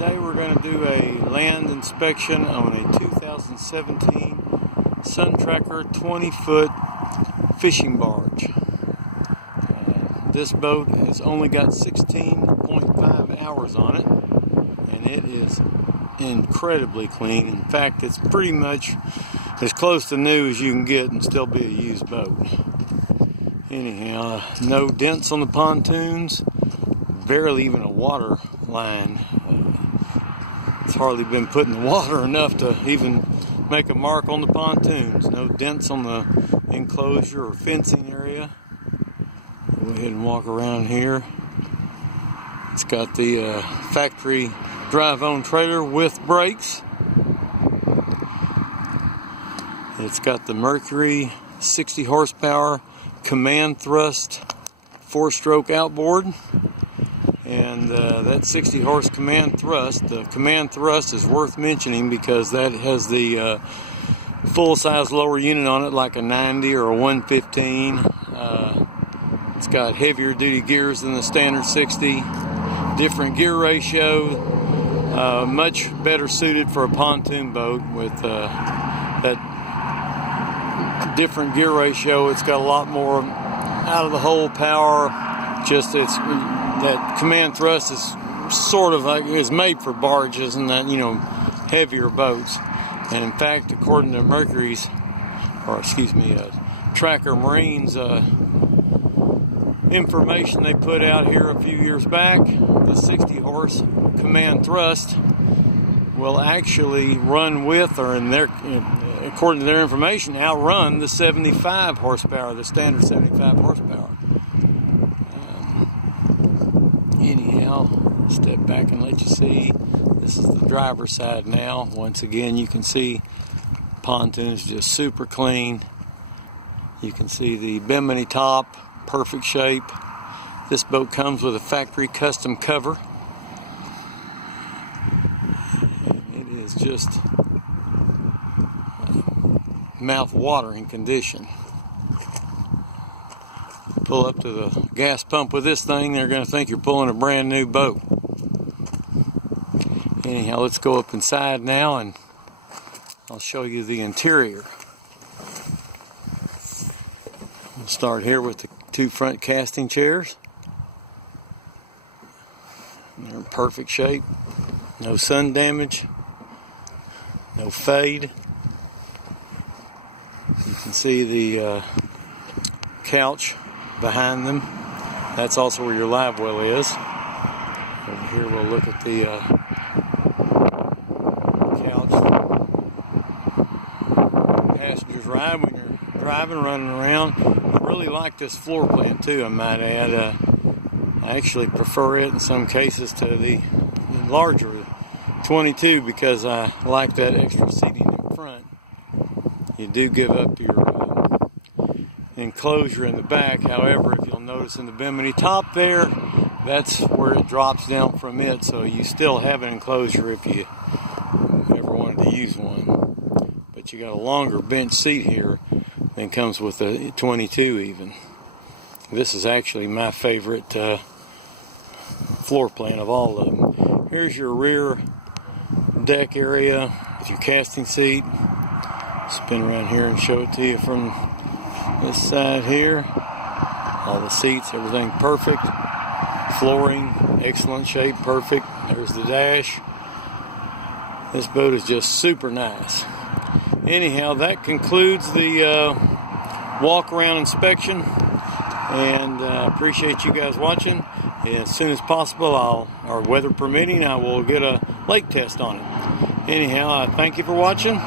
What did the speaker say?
Today we're going to do a land inspection on a 2017 Sun Tracker 20-foot fishing barge. This boat has only got 16.5 hours on it, and it is incredibly clean. In fact, it's pretty much as close to new as you can get and still be a used boat. Anyhow, no dents on the pontoons, barely even a water line. It's hardly been put in the water enough to even make a mark on the pontoons. No dents on the enclosure or fencing area. Go ahead and walk around here. It's got the factory drive-on trailer with brakes. It's got the Mercury 60 horsepower command thrust 4-stroke outboard. And that 60 horse command thrust, the command thrust is worth mentioning because that has the full size lower unit on it, like a 90 or a 115. It's got heavier duty gears than the standard 60, different gear ratio, much better suited for a pontoon boat with that different gear ratio. It's got a lot more out of the hole power. Just that command thrust is sort of like is made for barges and that, heavier boats. And in fact, according to Mercury's, Tracker Marine's information they put out here a few years back, the 60 horse command thrust will actually run with, or according to their information, outrun the 75 horsepower, the standard 75 horsepower. Anyhow, step back and let you see. This is the driver's side now. Once again, you can see pontoons just super clean. You can see the bimini top, perfect shape. This boat comes with a factory custom cover. And it is just mouth-watering condition. Pull up to the gas pump with this thing, they're going to think you're pulling a brand new boat. Anyhow, let's go up inside now and I'll show you the interior. We'll start here with the two front casting chairs. They're in perfect shape. No sun damage. No fade. You can see the couch behind them. That's also where your live well is. Over here we'll look at the couch. Passengers ride when you're driving, running around. I really like this floor plan too, I might add. I actually prefer it in some cases to the larger 22 because I like that extra seating in front. You do give up your enclosure in the back. However, if you'll notice in the bimini top there, that's where it drops down from it, so you still have an enclosure if you ever wanted to use one. But you got a longer bench seat here than comes with the 22 even. This is actually my favorite floor plan of all of them. Here's your rear deck area with your casting seat. Spin around here and show it to you from this side here. All the seats, everything perfect. Flooring, excellent shape, perfect. There's the dash. This boat is just super nice. Anyhow, that concludes the walk around inspection, and I appreciate you guys watching. And as soon as possible, or weather permitting, I will get a lake test on it. Anyhow, I thank you for watching.